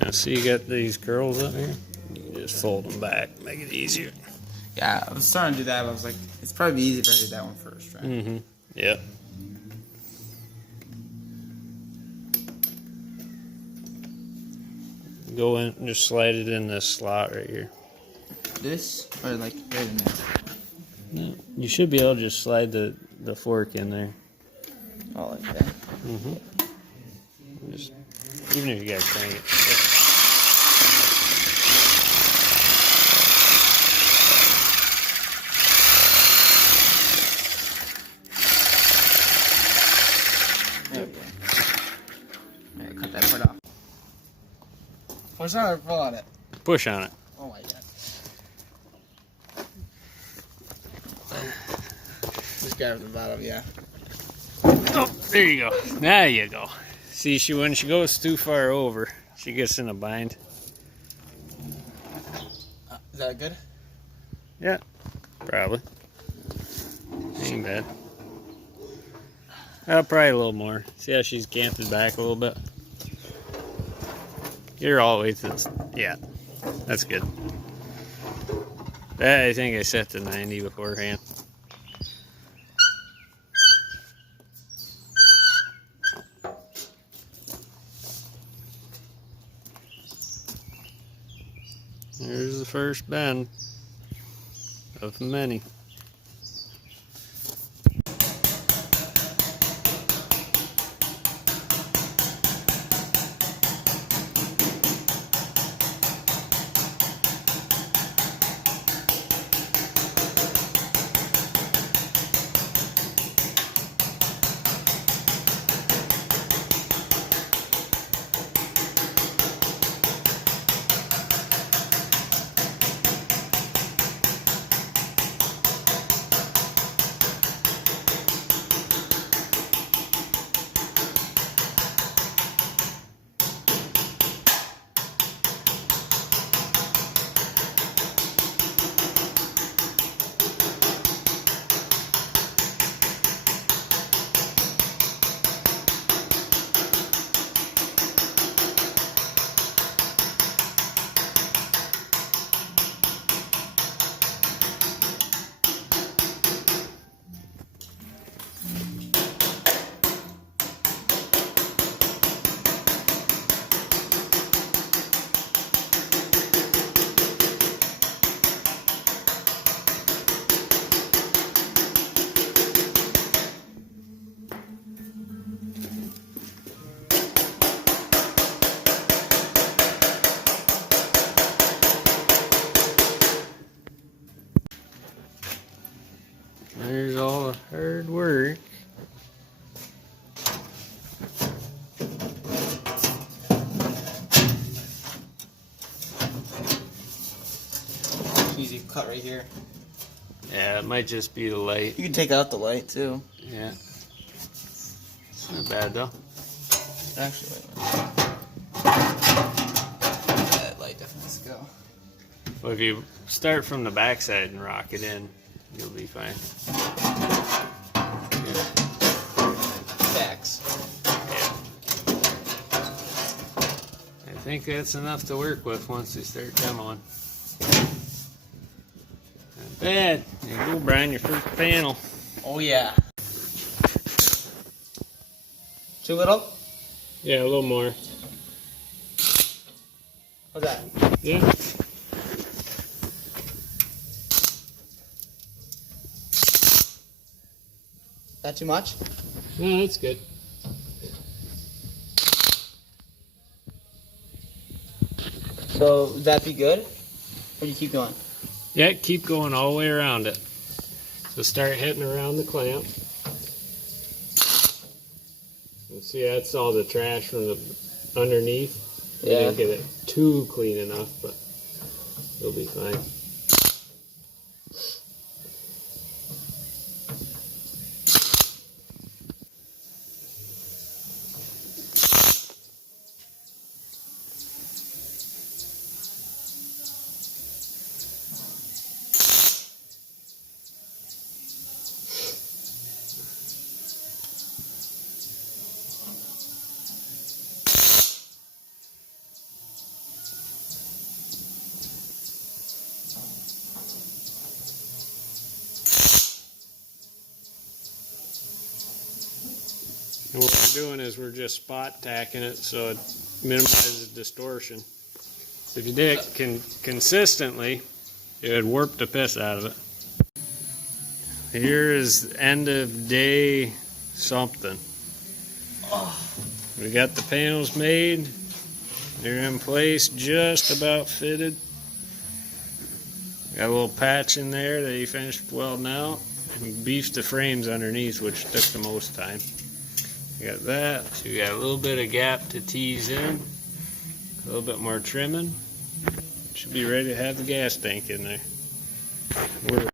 Now see you got these curls up here? You can just fold them back, make it easier. Yeah, I was starting to do that, but I was like, it's probably easy if I did that one first, right? Mm-hmm. Yep. Go in and just slide it in this slot right here. This? Or like right in there? No, you should be able to just slide the fork in there. Oh, like that? Mm-hmm. Just, even if you gotta crank it. There we go. Alright, cut that part off. Push on it or pull on it? Push on it. Oh my god. Just grab the bottom, yeah. Oh, there you go. There you go. See, when she goes too far over, she gets in a bind. Is that good? Yeah, probably. Ain't bad. Probably a little more. See how she's canted back a little bit? Get her all the way to this. Yeah, that's good. I think I set to 90 beforehand. There's the first bend of many. There's all the hard work. Easy cut right here. Yeah, it might just be the light. You can take out the light too. Yeah. Not bad though. Actually, wait. That light definitely needs to go. Well, if you start from the backside and rock it in, you'll be fine. Facts. Yeah. I think that's enough to work with once we start demoing. Not bad. There you go, Brian, your first panel. Oh yeah. Too little? Yeah, a little more. How's that? Yeah. That too much? No, that's good. So would that be good? Or do you keep going? Yeah, keep going all the way around it. So start hitting around the clamp. And see, that's all the trash from the underneath. You Yeah. didn't get it too clean enough, but you'll be fine. doing is we're just spot tacking it so it minimizes distortion. If you did it consistently, it would warp the piss out of it. Here is end of day something. We got the panels made. They're in place, just about fitted. Got a little patch in there that he finished welding out. And beefed the frames underneath, which took the most time. You got that. So you got a little bit of gap to tease in. A little bit more trimming. Should be ready to have the gas tank in there.